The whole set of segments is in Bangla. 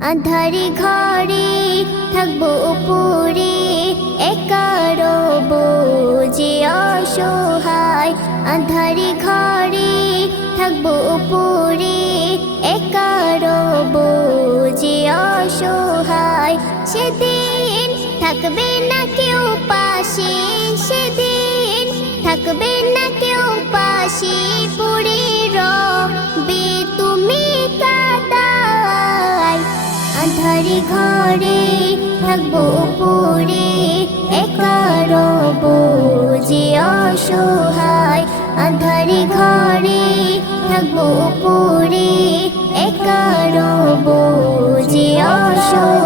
আধারি ঘরে থাকব উপরে একার যে অসহায়। আধারি ঘরে থাকব উপরে একার যে অসহায়। সেদিন থাকবে না কেউ পাশে, সেদিন থাকবে না কেউ পাশে আধারি ঘরে থাকব পড়ে একার যে অসহায়। আধারি ঘরে থাকব পড়ে একার যে অসহায়।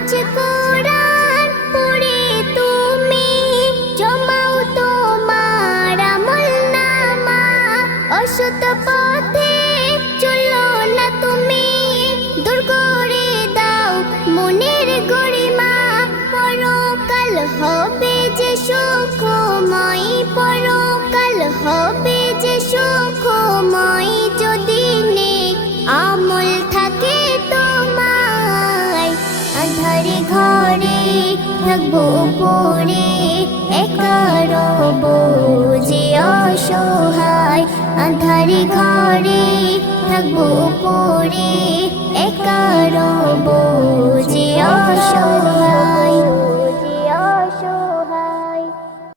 নামাজ কোরআন পড়ে তুমি, জমাও তোমার আমল নামা। অসত পথে চলো না তুমি, দূর করে দাও মনের গরিমা। পরকাল হবে যে সুখময় থাকব পরে একার যে অসহায়। আধারে ঘরে থাকব পরে একার